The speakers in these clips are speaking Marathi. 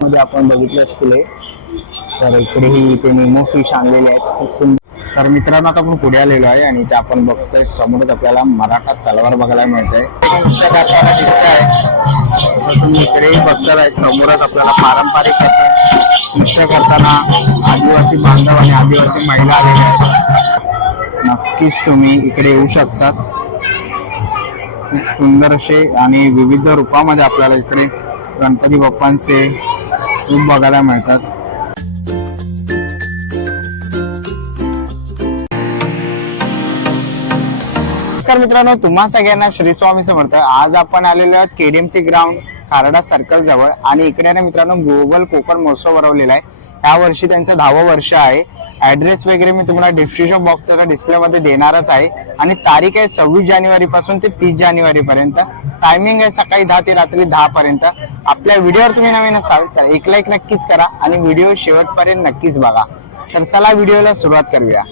मध्ये आपण बघितले असतील तर इकडेही इथे निमो फिश आणलेले आहेत. खूप सुंदर. तर मित्रांनो आता आपण पुढे आलेलो आहे आणि इथे आपण बघतोय समोरच आपल्याला मराठा तलवार बघायला मिळतंय. नुसतं करताना तुम्ही इकडेही बघताय समोरच आपल्याला पारंपरिक नृत्य करताना आदिवासी बांधव आणि आदिवासी महिला आलेल्या आहेत. नक्कीच तुम्ही इकडे येऊ शकतात. खूप सुंदर असे आणि विविध रूपामध्ये आपल्याला इकडे गणपती बाप्पांचे खूप बघायला मिळतात. नमस्कार मित्रांनो तुम्हा सगळ्यांना श्री स्वामी समर्थ. आज आपण आलेलो आहोत केडीएमसी ग्राउंड खारडा सर्कल जवळ. आणि इकडे ना मित्रांनो ग्लोबल कोकण महोत्सव भरवलेला आहे. या वर्षी त्यांचं दहावं वर्ष आहे. ऍड्रेस वगैरे मी तुम्हाला डिस्क्रिप्शन बॉक्स डिस्प्ले मध्ये देणारच आहे. आणि तारीख आहे सव्वीस जानेवारी पासून ते तीस जानेवारी पर्यंत टायमिंग आहे सकाळी दहा ते रात्री दहा पर्यंत. आपल्या व्हिडिओवर तुम्ही नवीन असाल तर एक लाईक नक्कीच करा आणि व्हिडिओ शेवटपर्यंत नक्कीच बघा. तर चला व्हिडिओला सुरुवात करूया.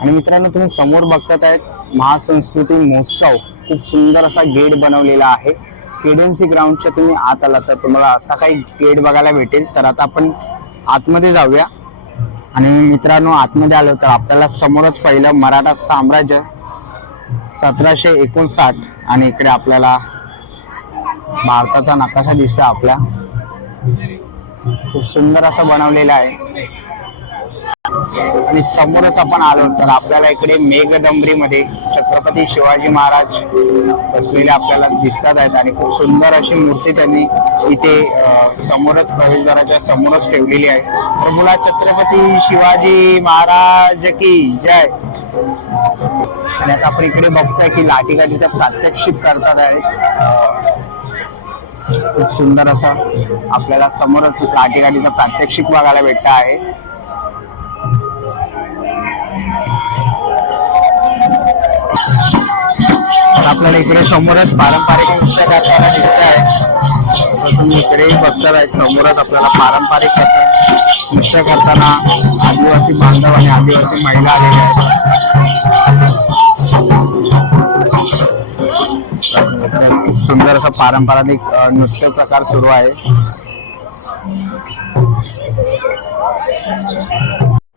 आणि मित्रांनो तुम्ही समोर बघतात आहेत महासंस्कृती महोत्सव. खूप सुंदर असा गेट बनवलेला आहे. केडीएमसी ग्राउंडच्या तुम्ही आत आला तर तुम्हाला असा काही गेट बघायला भेटेल. तर आता आपण आतमध्ये जाऊया. आणि मित्रांनो आतमध्ये आलो तर आपल्याला समोरच पहिलं मराठा साम्राज्य सतराशे एकोणसाठ. आणि इकडे आपल्याला भारताचा नकाशा दिसतो आपला खूप सुंदर असं बनवलेला आहे. आणि समोरच आपण आलो तर आपल्याला इकडे मेघडंबरी मध्ये छत्रपती शिवाजी महाराज बसलेले आपल्याला दिसतात आहेत. आणि खूप सुंदर अशी मूर्ती त्यांनी इथे समोरच प्रवेशद्वाराच्या समोरच ठेवलेली आहे. तर मुला छत्रपती शिवाजी महाराज की जय. आणि आता आपण इकडे बघतोय की लाठीकाठीचा प्रात्यक्षिक करतात आहेत खूप सुंदर असा आपल्याला समोरच लाठीकाठीचा प्रात्यक्षिक बघायला भेटत आहे. तर आपल्याला इकडे समोरच पारंपरिक नृत्य करताना दिसत आहे तुम्ही इकडेही बघतात आहे, समोरच आपल्याला पारंपरिक नृत्य करताना आदिवासी बांधव आणि आदिवासी महिला आलेल्या आहेत. तर खूप सुंदर असा पारंपरिक नृत्य प्रकार सुरू आहे.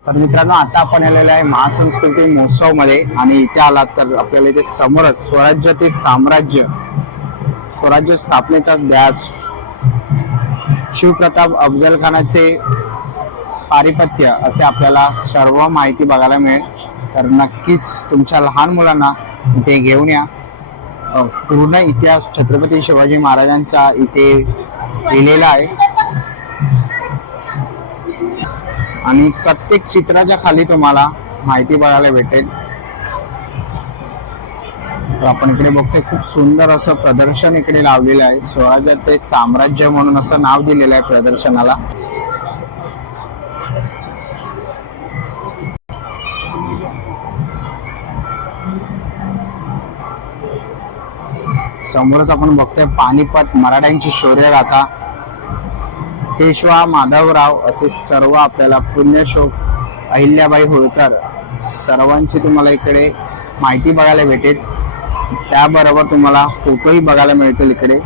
तर मित्रांनो आता आपण आलेलो आहे महासंस्कृती महोत्सवमध्ये आणि इथे आलात तर आपल्याला इथे समोरच स्वराज्य ते साम्राज्य स्वराज्य स्थापनेचा ध्यास शिवप्रताप अफजल खानाचे पारिपत्य असे आपल्याला सर्व माहिती बघायला मिळेल. तर नक्कीच तुमच्या लहान मुलांना इथे घेऊन या. पूर्ण इतिहास छत्रपती शिवाजी महाराजांचा इथे लिहिलेला आहे. आणि प्रत्येक चित्राच्या खाली तुम्हाला माहिती बघायला भेटेल. तर आपण इकडे बघतोय खूप सुंदर असं प्रदर्शन इकडे लावलेलं आहे. स्वराज्य ते साम्राज्य म्हणून असं नाव दिलेलं आहे प्रदर्शनाला. समोरच आपण बघतोय पानिपत मराठ्यांची शौर्यगाथा. पेशवा माधवराव असे सर्व आपल्याला पुण्यशोक अहिल्याबाई होळकर सर्वांची तुम्हाला इकडे माहिती बघायला भेटेल. त्याबरोबर तुम्हाला फोटोही बघायला मिळतील इकडे.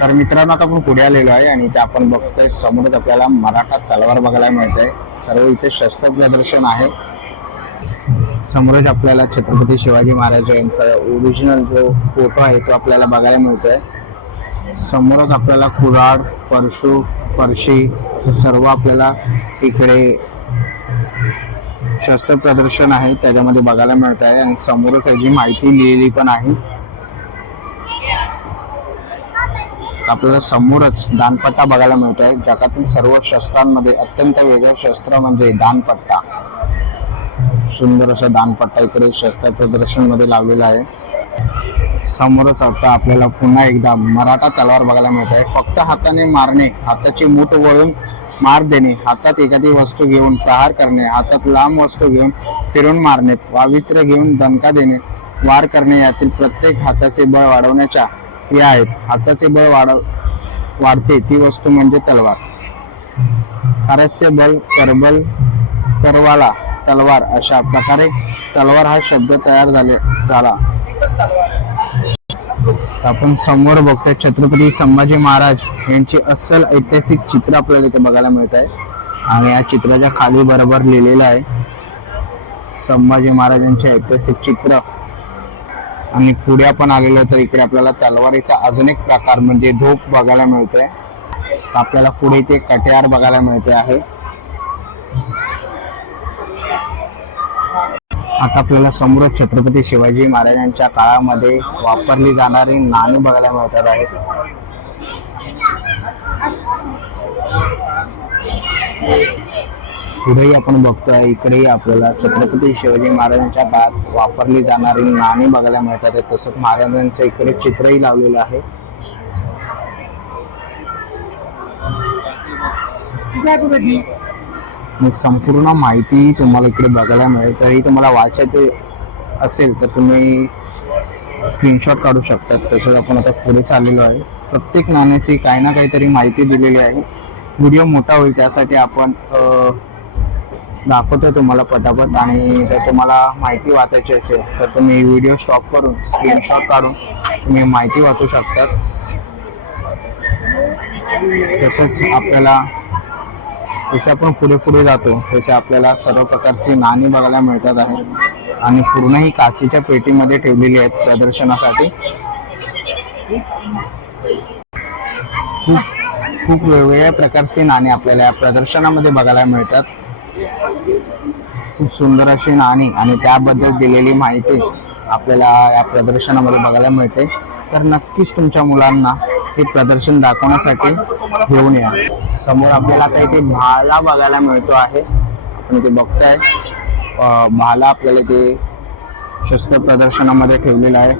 तर मित्रांनो आता आपण पुढे आलेलो आहे आणि इथे आपण बघतोय समोरच आपल्याला मराठा तलवार बघायला मिळतंय. सर्व इथे शस्त्र प्रदर्शन आहे. समोरच आपल्याला छत्रपती शिवाजी महाराज यांचा ओरिजिनल जो फोटो आहे तो आपल्याला बघायला मिळतोय. समोरच आपल्याला कुराड परशु परशी असं सर्व आपल्याला इकडे शस्त्र प्रदर्शन आहे त्याच्यामध्ये बघायला मिळत आहे आणि समोरच त्याची माहिती लिहिलेली पण आहे. आपल्याला समोरच दानपट्टा बघायला मिळत आहे जगातील सर्व शस्त्रांमध्ये अत्यंत वेगळं शस्त्र म्हणजे दानपट्टा. सुंदर असा दानपट्टा इकडे शस्त्र प्रदर्शनमध्ये लावलेला आहे. समोरच आता आपल्याला पुन्हा एकदा मराठा तलवार बघायला मिळत आहे. फक्त हाताने मारणे हाताची मूठ वळून मार देणे हातात एखादी वस्तू घेऊन प्रहार करणे हातात लांब वस्तू घेऊन फिरून मारणे पावित्र्य घेऊन दणका देणे वार करणे यातील प्रत्येक हाताचे बळ वाढवण्याच्या क्रिया आहेत. हाताचे बळ वाढव वाढते ती वस्तू म्हणजे तलवार. पारस्य बल करबल करवाला तलवार अशा प्रकारे तलवार हा शब्द तयार झाले झाला. आपण समोर बघतोय छत्रपती संभाजी महाराज यांचे अस्सल ऐतिहासिक चित्र आपल्याला इथे बघायला मिळत आहे. आणि या चित्राच्या खाली बरोबर लिहिलेलं आहे संभाजी महाराजांचे ऐतिहासिक चित्र. आणि पुढे आपण आलेलो तर इकडे आपल्याला तलवारीचा अजून एक प्रकार म्हणजे धोप बघायला मिळतोय. आपल्याला पुढे इथे कट्यार बघायला मिळते आहे. आता आपल्याला समोर छत्रपती शिवाजी महाराजांच्या काळामध्ये वापरली जाणारी नाणी बघायला मिळतात आहेत. पुढेही आपण बघतोय इकडेही आपल्याला छत्रपती शिवाजी महाराजांच्या काळात वापरली जाणारी नाणी बघायला मिळतात आहेत. तसंच महाराजांचं इकडे चित्रही लावलेलं आहे. आणि संपूर्ण माहिती तुम्हाला इकडे बघायला मिळेल. तरी तुम्हाला वाचायचे असेल तर तुम्ही स्क्रीनशॉट काढू शकतात तसंच आपण आता पुढे चाललेलो आहे. प्रत्येक नाण्याची काही ना काहीतरी माहिती दिलेली आहे. व्हिडिओ मोठा होईल त्यासाठी आपण दाखवतो तुम्हाला पटापट. आणि जर तुम्हाला माहिती वाचायची असेल तर तुम्ही व्हिडिओ स्टॉप करून स्क्रीनशॉट काढून तुम्ही माहिती वाचू शकतात. तसंच आपल्याला जसे आपण पुढे पुढे जातो. तसे आपल्याला सर्व प्रकारची नाणी बघायला मिळतात आहे. आणि पूर्ण ही काचेच्या पेटीमध्ये ठेवलेली आहेत प्रदर्शनासाठी. खूप खूप वेगवेगळ्या प्रकारची नाणी आपल्याला या प्रदर्शनामध्ये बघायला मिळतात. खूप सुंदर अशी नाणी आणि त्याबद्दल दिलेली माहिती आपल्याला या प्रदर्शनामध्ये बघायला मिळते. तर नक्कीच तुमच्या मुलांना हे प्रदर्शन दाखवण्यासाठी घेऊन या. समोर आपल्याला आता इथे भाला बघायला मिळतो आहे. आपण इथे बघताय. भाला आपल्याला इथे शस्त्र प्रदर्शनामध्ये ठेवलेला आहे.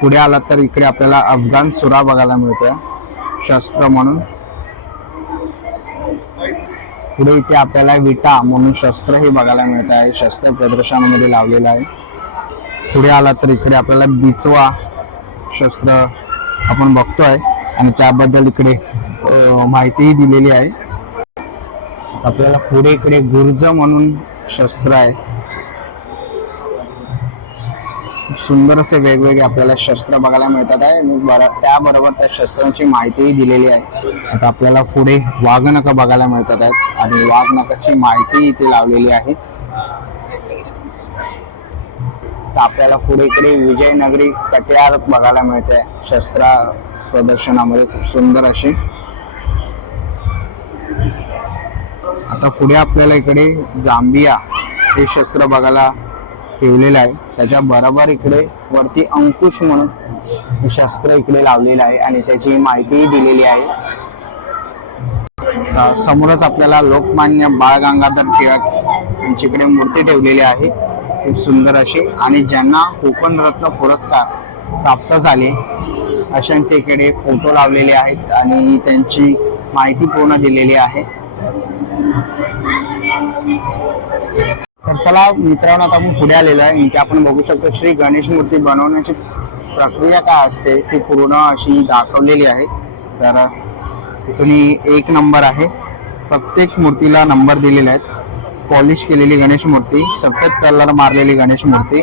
पुढे आलात तर इकडे आपल्याला अफगाण सुरा बघायला मिळतोय. शस्त्र म्हणून. पुढे इथे आपल्याला विटा म्हणून शस्त्र हे बघायला मिळत आहे. शस्त्र प्रदर्शनामध्ये लावलेलं आहे. पुढे आला तर इकडे आपल्याला बिचवा शस्त्र आपण बघतोय आणि त्याबद्दल इकडे माहितीही दिलेली आहे. आपल्याला पुढे इकडे गुर्ज म्हणून शस्त्र आहे. सुंदर असे वेगवेगळे आपल्याला शस्त्र बघायला मिळतात आहे. त्याबरोबर त्या शस्त्रांची माहितीही दिलेली आहे. आता आपल्याला पुढे वाघनखं बघायला मिळतात आहेत. आणि वाघनखाची माहिती इथे लावलेली आहे तर आपल्याला पुढे इकडे विजयनगरी कट्यार बघायला मिळते. शस्त्र प्रदर्शनामध्ये खूप सुंदर अशी. आता पुढे आपल्याला इकडे जांबिया हे शस्त्र बघायला ठेवलेलं आहे. त्याच्या बरोबर इकडे वरती अंकुश म्हणून शस्त्र इकडे लावलेलं आहे आणि त्याची माहितीही दिलेली आहे. तर समोरच आपल्याला लोकमान्य बाळ गंगाधर टिळक यांची इकडे मूर्ती ठेवलेली आहे. खूप सुंदर अशी आणि ज्यांना कोकण रत्न पुरस्कार प्राप्त झाले अशांचे इकडे फोटो लावलेले आहेत आणि त्यांची माहिती पूर्ण दिलेली आहे. तर चला मित्रांनो आता आपण पुढे आलेलो आहे. इथे आपण बघू शकतो श्री गणेश मूर्ती बनवण्याची प्रक्रिया काय असते ती पूर्ण अशी दाखवलेली आहे. तर तुम्ही एक नंबर आहे. प्रत्येक मूर्तीला नंबर दिलेले आहेत. पॉलिश केलेली गणेश मूर्ती सफेद कलर मारलेली गणेश मूर्ती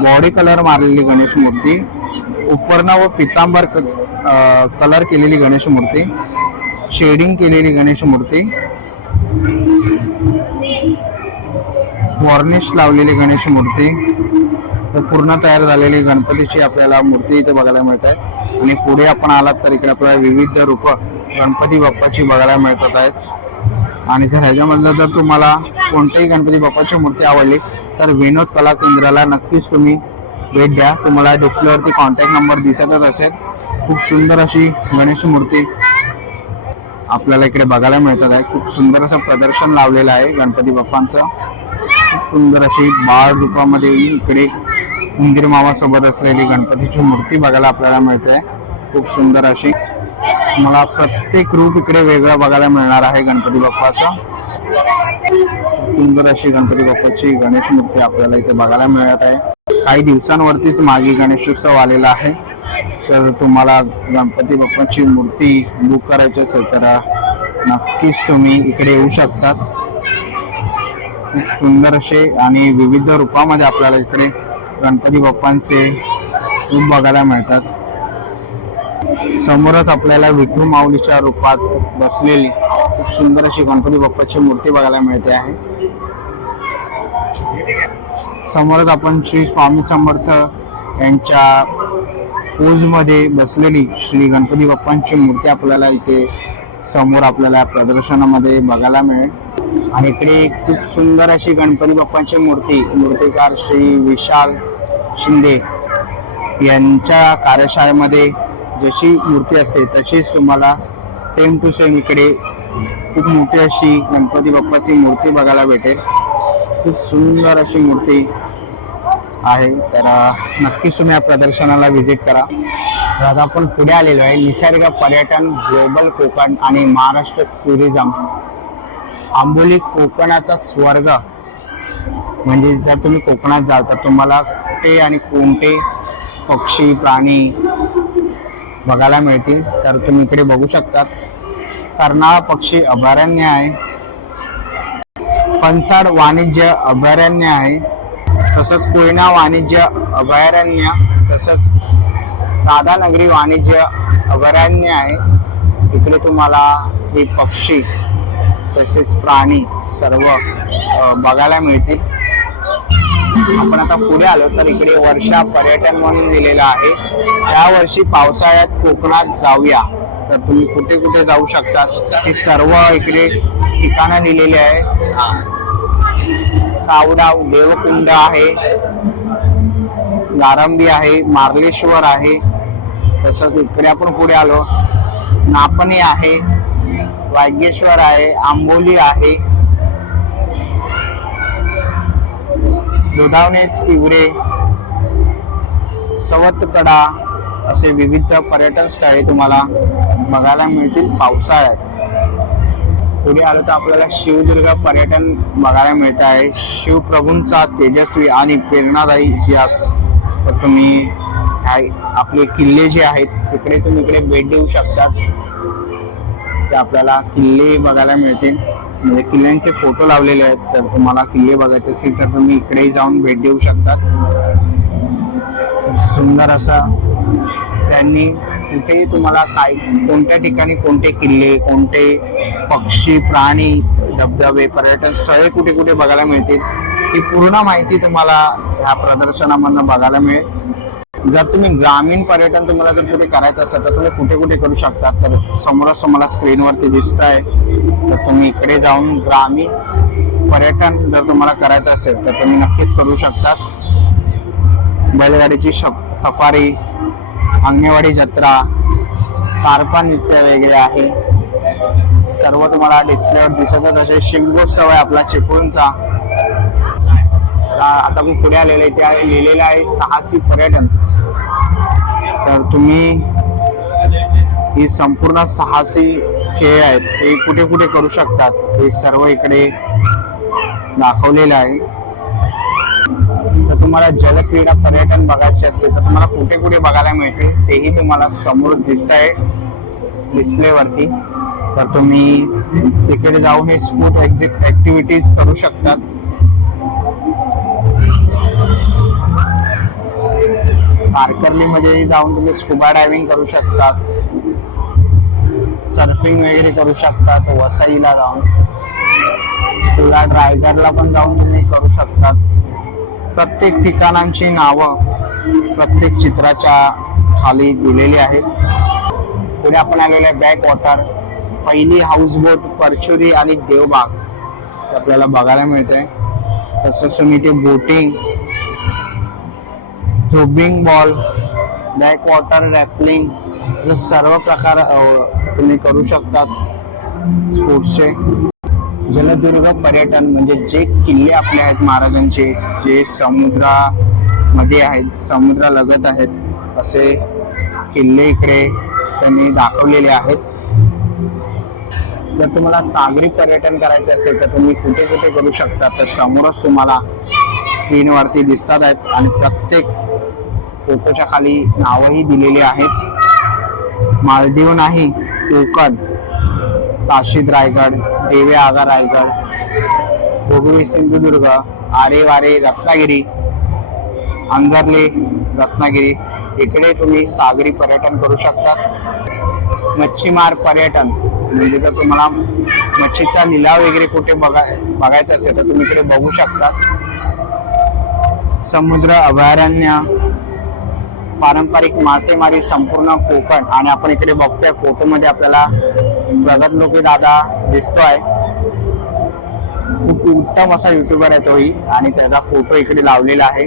बॉडी कलर मारलेली गणेश मूर्ती उपर्ण व पितांबर कलर केलेली गणेश मूर्ती शेडिंग केलेली गणेश मूर्ती वॉर्निश लावलेली गणेश मूर्ती पूर्ण तयार झालेली गणपतीची आपल्याला मूर्ती इथे बघायला मिळत आहे. आणि पुढे आपण आलात तर इकडे आपल्याला विविध रूप गणपती बाप्पाची बघायला मिळतात आहेत. आणि जर ह्याच्यामधलं जर तुम्हाला कोणत्याही गणपती बाप्पाची मूर्ती आवडली तर विनोद कला केंद्राला नक्कीच तुम्ही भेट द्या. तुम्हाला डिस्प्लेवरती कॉन्टॅक्ट नंबर दिसतच असेल. खूप सुंदर अशी गणेश मूर्ती आपल्याला इकडे बघायला मिळतात आहे. खूप सुंदर असं प्रदर्शन लावलेलं आहे गणपती बाप्पांचं. खूप सुंदर अशी बाळ रूपामध्ये इकडे उंदीर मामासोबत असलेली गणपतीची मूर्ती बघायला आपल्याला मिळते. खूप सुंदर अशी मला प्रत्येक रूप इकडे वेगळं बघायला मिळणार आहे गणपती बाप्पाचा. सुंदर अशी गणपती बाप्पाची गणेश मूर्ती आपल्याला इथे बघायला मिळत आहे. काही दिवसांवरतीच मागे गणेशोत्सव आलेला आहे. तर तुम्हाला गणपती बाप्पाची मूर्ती बुक करायची असेल तर नक्कीच तुम्ही इकडे येऊ शकतात. खूप सुंदर असे आणि विविध रूपामध्ये आपल्याला इकडे गणपती बाप्पांचे खूप बघायला मिळतात. समोरच आपल्याला विठू माऊलीच्या रूपात बसलेली खूप सुंदर अशी गणपती बाप्पाची मूर्ती बघायला मिळते आहे. समोरच आपण श्री स्वामी समर्थ यांच्या पूजमध्ये बसलेली श्री गणपती बाप्पांची मूर्ती आपल्याला इथे समोर आपल्याला प्रदर्शनामध्ये बघायला मिळेल. आणि इकडे एक खूप सुंदर अशी गणपती बाप्पांची मूर्ती मूर्तिकार श्री विशाल शिंदे यांच्या कार्यशाळेमध्ये जशी मूर्ती असते तशीच तुम्हाला सेम टू सेम इकडे खूप मोठी अशी गणपती बाप्पाची मूर्ती बघायला भेटेल. खूप सुंदर अशी मूर्ती आहे. तर नक्कीच तुम्ही या प्रदर्शनाला व्हिजिट करा. तर आता आपण पुढे आलेलो आहे. निसर्ग पर्यटन ग्लोबल कोकण आणि महाराष्ट्र टुरिझम आंबोली कोकणाचा स्वर्ग. म्हणजे जर तुम्ही कोकणात जाल तर तुम्हाला कुठे आणि कोणते पक्षी प्राणी बघायला मिळतील तर तुम्ही इकडे बघू शकतात. कर्नाळा पक्षी अभयारण्य आहे. फणसाड वाणिज्य अभयारण्य आहे. तसंच कोयना वाणिज्य अभयारण्य तसंच राधानगरी वाणिज्य अभयारण्य आहे. इकडे तुम्हाला हे पक्षी तसेच प्राणी सर्व बघायला मिळतील. आपण आता पुढे आलो तर इकडे वर्षा पर्यटन म्हणून दिलेलं आहे. या वर्षी पावसाळ्यात कोकणात जाऊया. तर तुम्ही कुठे कुठे जाऊ शकता? हे सर्व इकडे ठिकाणं दिलेली आहे. सावडाव देवकुंड आहे. गारंबी आहे. मार्लेश्वर आहे. तसंच इकडे आपण पुढे आलो. नापणे आहे. वागेश्वर आहे. आंबोली आहे. दुधावणे तिवरे सवतकडा असे विविध पर्यटन स्थळे तुम्हाला बघायला मिळतील. पावसाळ्यात. पुढे आलो तर आपल्याला शिवदुर्ग पर्यटन बघायला मिळत आहे. शिवप्रभूंचा तेजस्वी आणि प्रेरणादायी इतिहास. तर तुम्ही हाय- आपले किल्ले जे आहेत तिकडे तुम्ही इकडे भेट देऊ शकता. ते आपल्याला किल्ले बघायला मिळतील. म्हणजे किल्ल्यांचे फोटो लावलेले आहेत तर तुम्हाला किल्ले बघायचे असेल तर तुम्ही इकडेही जाऊन भेट देऊ शकता. सुंदर असा त्यांनी कुठेही तुम्हाला काय कोणत्या ठिकाणी कोणते किल्ले कोणते पक्षी प्राणी धबधबे पर्यटन स्थळे कुठे कुठे बघायला मिळतील ही पूर्ण माहिती तुम्हाला ह्या प्रदर्शनामधनं बघायला मिळेल. जर तुम्ही ग्रामीण पर्यटन तुम्हाला जर कुठे करायचं असेल तर तुम्ही कुठे कुठे करू शकता तर समोरच तुम्हाला स्क्रीनवरती दिसत आहे तर तुम्ही इकडे जाऊन ग्रामीण पर्यटन जर तुम्हाला करायचं असेल तर तुम्ही नक्कीच करू शकता बैलगाडीची सफारी अंगणेवाडी जत्रा कारपा नृत्य वगैरे आहे. सर्व तुम्हाला डिस्प्लेवर दिसतच असे शिंगोत्सव आहे आपला चिपळूणचा. आता मी पुढे आलेले आहे. त्या लिहिलेलं आहे साहसी पर्यटन. तर तुम्ही ही संपूर्ण साहसी खेळ आहेत ते कुठे कुठे करू शकतात हे सर्व इकडे दाखवलेलं आहे. तर तुम्हाला जलक्रीडा पर्यटन बघायचे असते तर तुम्हाला कुठे कुठे बघायला मिळतील तेही तुम्हाला समोर दिसत आहे डिस्प्लेवरती तर तुम्ही तिकडे जाऊन हे स्पोर्ट एक्झिट ऍक्टिव्हिटीज करू शकतात. तारकर्लीमध्ये जाऊन तुम्ही स्कुबा डायव्हिंग करू शकतात. सर्फिंग वगैरे करू शकतात वसईला जाऊन. तुला रायगडला पण जाऊन तुम्ही करू शकतात. प्रत्येक ठिकाणांची नावं प्रत्येक चित्राच्या खाली दिलेली आहेत. पुढे आपण आलेले बॅक वॉटर पहिली हाऊसबोट परचुरी आणि देवबाग. आपल्याला बघायला मिळते तसंच तुम्ही ते boating throbbing ball backwater rappelling असे सर्व प्रकार तुम्ही करू शकतात स्पोर्ट्सचे. जलदुर्ग पर्यटन म्हणजे जे किल्ले आपले आहेत महाराजांचे जे समुद्रामध्ये आहेत समुद्रालगत आहेत असे किल्ले इकडे त्यांनी दाखवलेले आहेत. जर तुम्हाला सागरी पर्यटन करायचे असेल तर तुम्ही कुठे कुठे करू शकता तर समोरच तुम्हाला स्क्रीनवरती दिसतात आहेत. आणि प्रत्येक फोटोच्या खाली नावही दिलेली आहेत. मालदीव नाही कोकण. काशीद रायगड देवे आगा रायगड गोगवी सिंधुदुर्ग आरे वारे रत्नागिरी अंजरले रत्नागिरी. इकडे तुम्ही सागरी पर्यटन करू शकता मच्छीमार पर्यटन म्हणजे जर तुम्हाला मच्छीचा लिलाव वगैरे कुठे बघा बघायचा असेल तर तुम्ही इकडे बघू शकता. समुद्र अभयारण्य पारंपरिक मासेमारी संपूर्ण कोकण आणि आपण इकडे बघतोय फोटोमध्ये आपल्याला प्रगत लोके दादा दिसतोय. खूप उत्तम असा युट्यूबर आहे तोही आणि त्याचा फोटो इकडे लावलेला आहे.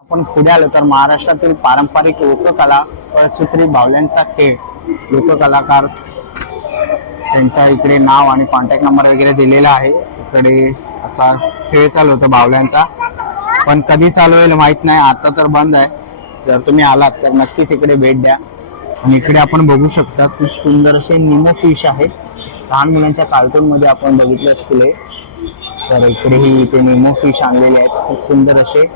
आपण पुढे आलो तर महाराष्ट्रातील पारंपरिक लोककला परसूत्री बावल्यांचा खेळ लोककलाकार त्यांचा इकडे नाव आणि कॉन्टॅक्ट नंबर वगैरे दिलेला आहे. इकडे असा खेळ चालू होतो बावल्यांचा पण कधी चालू होईल माहीत नाही. आता तर बंद आहे. जर तुम्ही आलात तर नक्कीच इकडे भेट द्या. आणि इकडे आपण बघू शकता खूप सुंदर असे निमो फिश आहेत. लहान मुलांच्या कार्टून मध्ये आपण बघितले असतील तर इकडेही इथे निमो फिश आणलेले आहेत. खूप सुंदर असे.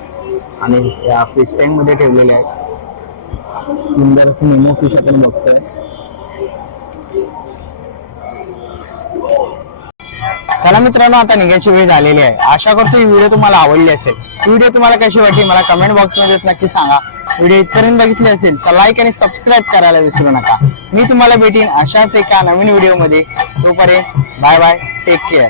आणि त्या फिश टँकमध्ये ठेवलेले आहेत. सुंदर असे निमो फिश आपण बघतोय. चला मित्रांनो आता निघायची वेळ झालेली आहे. आशा करतो ही व्हिडिओ तुम्हाला आवडली असेल. ही व्हिडिओ तुम्हाला कशी वाटली मला कमेंट बॉक्समध्ये नक्की सांगा. व्हिडिओ इथपर्यंत बघितली असेल तर लाईक आणि सबस्क्राईब करायला विसरू नका. मी तुम्हाला भेटीन अशाच एका नवीन व्हिडिओमध्ये. तोपर्यंत बाय बाय टेक केअर